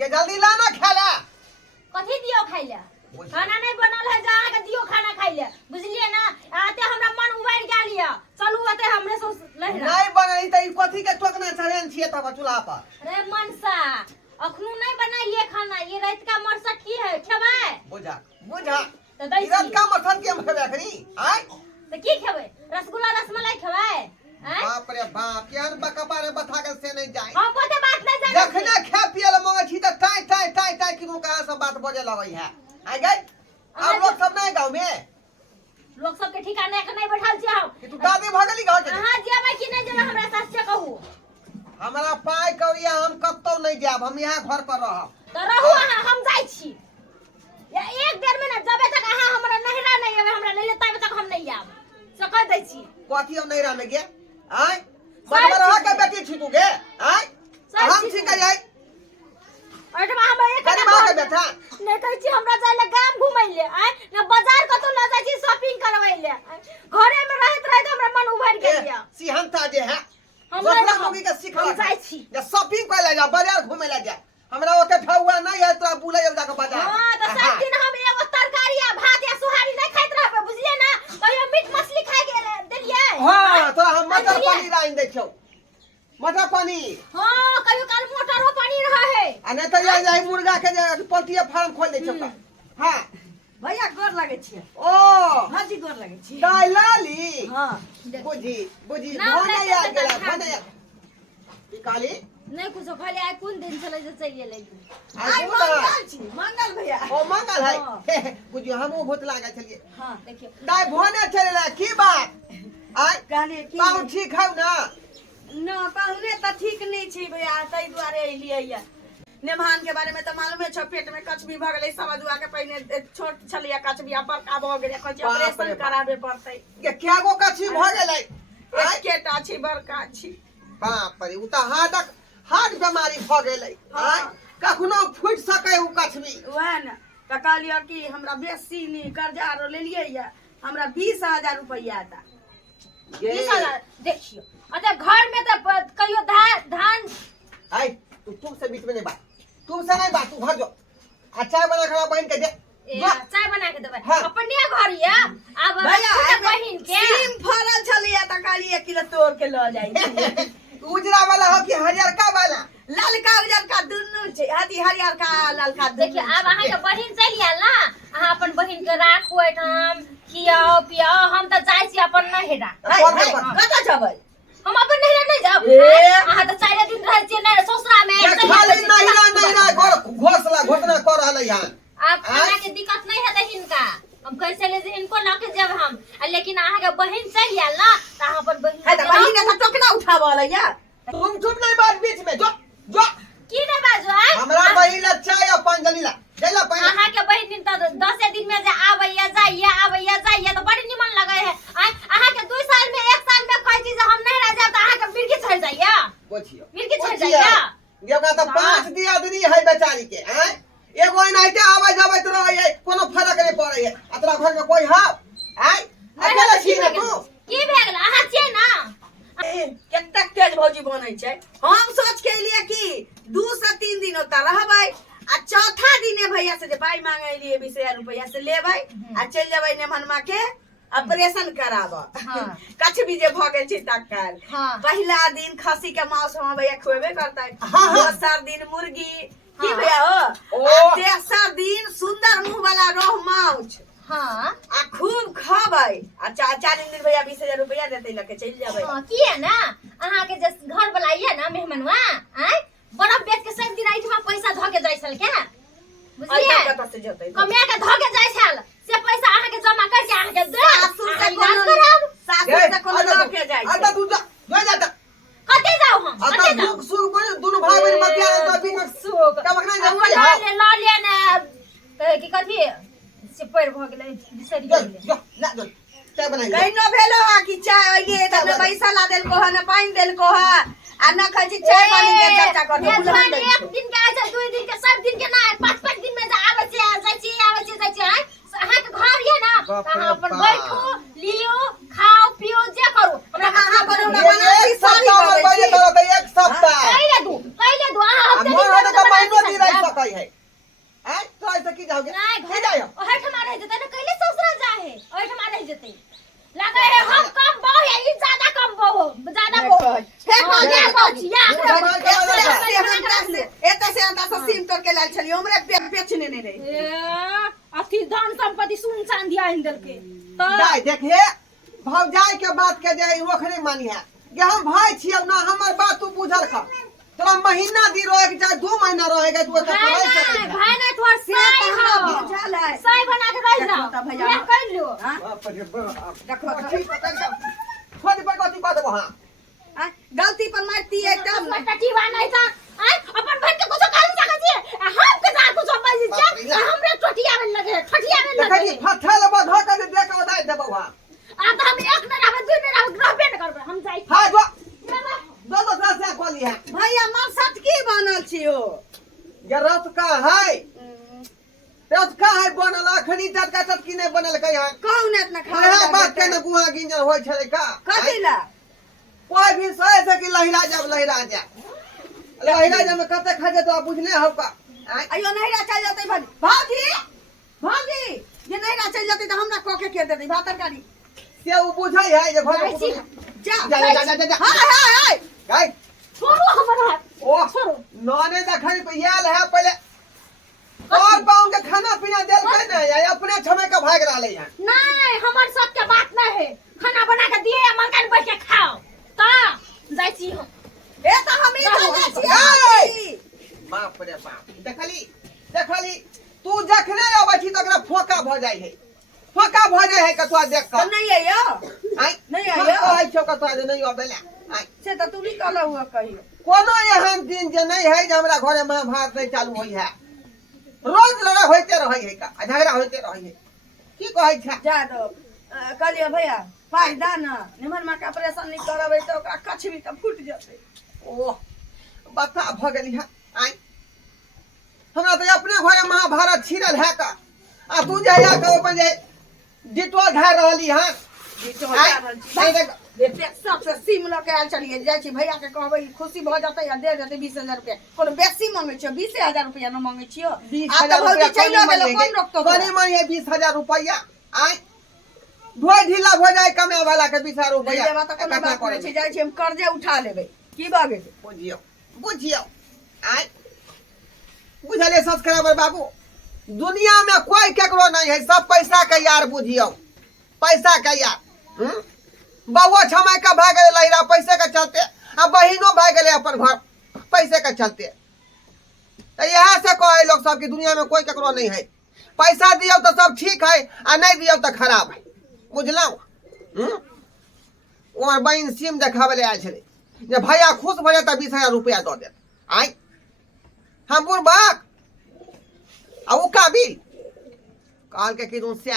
ये जल्दी लाना खाला कथी दियो खाइले खाना नहीं बनल है जा के दियो खाना खाइले बुझलिए ना आते हमरा मन उबार गेल या चलू आते हमरे से लहरा नहीं बनई त ई कथी के टोकना चढ़ेन छिए तब चूल्हा पर अरे मनसा अखनु नहीं बनाइए खाना ये रात का मरसक की है खेबै बुझा बुझा त दै रात का मरसक के हम खेबे करी आय त की खेबै रसगुल्ला रसमलाई खेबै बाप रे बाप यार बकपारे बथा के से नहीं जाए हम पोते बात नहीं जाने जखने खा पियल मंगे छी त टाई टाई टाई टाई किनो कहां से बात बजे लगई है आ गई अब लोग सब नहीं गांव में लोग सब के ठिकाने के नहीं बैठल छी हम कि तू दादी भगली गांव के हां जेबै कि नहीं जेबै हमरा साथ से कहू हमरा पाई कौरिया हम कत्तो नहीं जाब हम यहां घर पर रहब त रहू हम जाई छी या एक देर में ना जबे तक अहाँ हमरा नहिरा नहीं आवे हमरा ले तबे तक हम नहीं आब से कह दै छी कथी हम नहीं रहने गे आय बड़बड़ा के बेटी छी तू गे आय हम छी के जाई अठमा हम एक गरीबा के बेटा नहीं कहै छी हमरा जाय ले गाम घुमै ले आय ना बाजार कतो ल जाय छी शॉपिंग करबै ले घरे में रहत रहत हमरा मन उभर गेल या सिहनता जे है हम दूसरा लोगी के सिखा हम जाय छी या शॉपिंग करे ले जा बाजार घूमे ले जा हमरा ओके ठौआ नहीं है तोरा बुले जा के बाजार हां त सब दिन हम एगो तरकारी आ भात या सुहारी नहीं खाइत रहबे बुझलिए ना कहियो मीट मछली खाइ गेल देलिए हां तोरा हम मटर पनीर आइन दे छौ मटर पनीर हां कहियो काल मोटरो पनीर रहा है आ नहीं त जाई मुर्गा के पोल्ट्री फार्म खोल दे छौ हां भैया गोर लगे छिए ओ हां जी गोर लगे छिए दाई लाली हां बुझी बुझी ना, भोने नहीं, याद नहीं, गेला भोने की काली नहीं कुछ खाली आइ कोन दिन चले जे चलिए ले आई मंगल छी मंगल भैया ओ मंगल हाँ। है बुझी हमहु भूत लागे छलिए हां देखियो दाई भोने चलेला की बात आय कहलिए की पाउ ठीक हौ ना ना कहने त ठीक नहीं छी भैया तै दुआरे एलिए या नेमान के बारे में तो मालूम है छ पेट में कचबी भ गेलै समझुआ के पहिने छोट छलिया कचबिया बड़का भ गेलै कछ ऑपरेशन कराबे पड़तै ये क्या गो कछी भ गेलै आय एकेटा छी बड़का छी बाप रे उ त हार्ट बीमारी भ गेलै आय कखनो फुट सकै उ कछबी वह न त कहलिए कि हमरा बेसी नी कर्जा रो लेलिए या हमरा 20000 रुपया आता 20000 देखियो अच्छा घर में तो कहियो धान आय तू तुमसे बीच में नहीं बात तुमसे नहीं बात तू घर जो अच्छा बना खड़ा बहन के दे चाय बना के देबै हाँ। अपने घर या अब भैया बहिन के सीम फरल छलिए त कहलिए कि तोड़ के ल जाई उजरा वाला हो कि हरियरका वाला ललका उजरका दुनु छै हाथी हरियरका ललका देखिए अब अहाँ के बहिन चलि आयल ना अहाँ अपन बहिन के राखू एठाम खियाओ पियाओ हम त जाय छी अपन नहिरा कत जबै हम अपन नहिरा नहीं जाब अहाँ त 4 दिन रह छियै ना ससुरा में खाली नहिरा घोसला घोटना कर रहलै हन आप खाना के दिक्कत नहीं है हिनका हम कैसे ले इनको लाके जब हम लेकिन अहाँ के बहिन चलि आयल ना त अहाँ अपन बहिन है त बहिन के टोकना उठावल या तुम नहीं बात बीच में जो जो की नहीं बाजो आय हमरा बहिन चाय अपन जलीला जला पहले अहाँ के बहिन त 10 दिन में जे आबैया जाइया तो बड़ी निमन लगे है अहाँ के 2 साल में 1 साल में कहै छी जे हम नहीं रह जाब त अहाँ के मिर्गी छड़ जाइया पोछियो मिर्गी छड़ जाइया ये का तो 5 दियादनी है बेचारी के हैं एगो एनाइते आबै जाबैत रहै कोनो फर्क नहीं पड़ै है अतरा घर में कोई है हैं अकेले छी ना तू की भे गेल अहाँ छियै ना केतक तेज भौजी बनै छै हम सोच के लिए कि 2 से 3 दिन ओता रहबै आ चौथा दिने भैया से जे पाई मांगे लिए 20000 रुपया से लेबै आ चल जेबै नेमनमा के ऑपरेशन कराब कछबी जे भ गेल छै तकाल पहिला दिन खस्सी के मांस हम भैया खुएबे करतै दोसर दिन मुर्गी की भैया हो तेसर दिन सुंदर मुंह वाला रोह माछ हां आ खूब खाबै आ 4 दिन भैया 20000 रुपया देतै लके चल जाबै हां की है ना अहाँ के जे घर बुलाइए ना मेहमानवा आय बरफ बेच के सब दिन आइठमा पैसा ध के जाय छल के बुझलिए कत से जतै कमिया के ध के जाय छल से पैसा अहाँ के जमा कर के अहाँ के दे सासुर से कोनो ल के जाय छै अता तू जा जा जा कते जाऊ हम अता दुख सुख बने दोनों भाई बहन मतिया तो बीच में सुख तब ना जाऊ ला ले ना की कथी से पैर भ गेलै बिसरि गेलै जो ना जो चाय बनाई कहिनो भेलो आ कि चाय ओइगे तने पैसा ला देल को न पानी देल को आ न खजी चाय पानी के चर्चा कर बुझल एक दिन के आछे 2 दिन के सब दिन के ना 5-5 दिन में जा आबै छै जाय छै अहाँ के घर ये ना अहाँ अपन बैठो लियो खाओ पियो जे करू हमरा कहां पर हमरा एक सप्ताह बजे तो एक सप्ताह कइले दू अहाँ हफ्ते मोर तो महीनो दिन रह कही है आय तो ऐसे की जाओगे नहीं की घर जाओ ओहे ठमा रह जते ना कैले ससुरा जा है ओहे ठमा रह जते लगे है हम कम बो है ई ज्यादा कम बो हो ज्यादा बो या बचिया एते से अंदा से सीम करके लाल छली हमरे बेचने नहीं रही अथी धन संपत्ति सुनसान दिया इंदल के तो जाय देखे भौजाई के बात के जाय ओखरे मानिया कि हम भाई छियौ ना हमर बात तू बुझल का तोरा महीना दी रहे के चाहे 2 महीना रहेगा तू तो रह सके भाई ना तोर साई हो बुझल है साई बना के रह जा ये कर लो हां बाप रे बाप देखो ठीक पता नहीं खोद पर कथी बात वहां गलती पर मारती है तब टटी बना था अपन भाई के कुछ कर नहीं सकती है हम के साथ कुछ समझ जा हमरे टटिया में लगे देखी फठल बधा के दे के उधार देबो वहां अब हम एक न रहबे 2 न रहबे न करबे हम जाई हां दो से खोली है भैया मां सटकी बनल छियो ये रत का है रत का है बनल अखनी टटका टटकी नहीं बनल कहीं है कहू ने इतना खा वह बात के न गुहा गिंजर होय छले का कथी ला कोई भी सहे से कि लहिरा जब लहिरा जा लहिरा जब में कते खजे तो आप बुझले हो का अयो नहीं रा चल जाते भाजी भाजी ये नहीं रा चल जाते तो हमरा कोके के देते भात तरकारी से वो बुझै है जे घर जा जा हाय हाय गाय छोड़ो हमर हाथ ओ नौने देखै पे याल है पहले और पाउन के खाना पीना देल के नहीं है अपने छमे का भाग रहले है नहीं हमर सब के बात नहीं है खाना बना के दिए मकान बैठ के खाओ ता जाई छी हो ए तो हम ही चल जाई बाप रे बाप देखली तू जखने आबै छी तकरा फोका भ जाय है फोका भ जाय है कतवा देख तो के नहीं है यो आई नहीं आयो आई छो कतवा जे नहीं आबेला आई से तो तू निकल हुआ कहियो कोनो एहन दिन जे नहीं है जे हमरा घरे महाभारत नहीं चालू होई है रोज लड़ाई होते रहे है का झगड़ा होते रहे है की कहै छै जा दो कहलियो भैया पाई दाना निमन मां के ऑपरेशन नहीं करबै तो ओकरा कछवी के फूट जते ओ बता भ गेली है आई हमरा तो अपने घरे महाभारत छिरल है का आ तू जे या के अपन जे डिटो धार रहली है आई देख सबसे सीम ल के आल चलिए जाय छी भैया के कहबै खुशी भ जते या दे देते 20000 रुपया कोनो बेसी मांगे छियो 20000 रुपया न मांगे छियो आ तो भौजी चलो गेलो कोन रोकतो कोनी मांगे 20000 रुपया आई ढोई ढीला हो जाए कमे वाला के 20000 रुपया देबा तो कोनो बात नहीं छै जाय छी हम कर्जे उठा लेबै की बागे बुझियो आई बुझले सब्सक्राइबर बाबू दुनिया में कोई केकरो नहीं है सब पैसा के यार बुझियो पैसा के यार बउआ छमाय का भाग गए लहिरा पैसे का चलते अब बहिनो भाग गए अपन घर पैसे का चलते तो यहाँ से कहे लोग सब की दुनिया में कोई केकरो नहीं है पैसा दियो तो सब ठीक है आ नहीं दियो तो खराब है बुझलौ उमर बहन सिम देखावे ले आयल छले जे भैया खुश भ जाता 20000 रुपया दो दे आई हम बुढ़बाक आ उ काबिल काल के किदुन से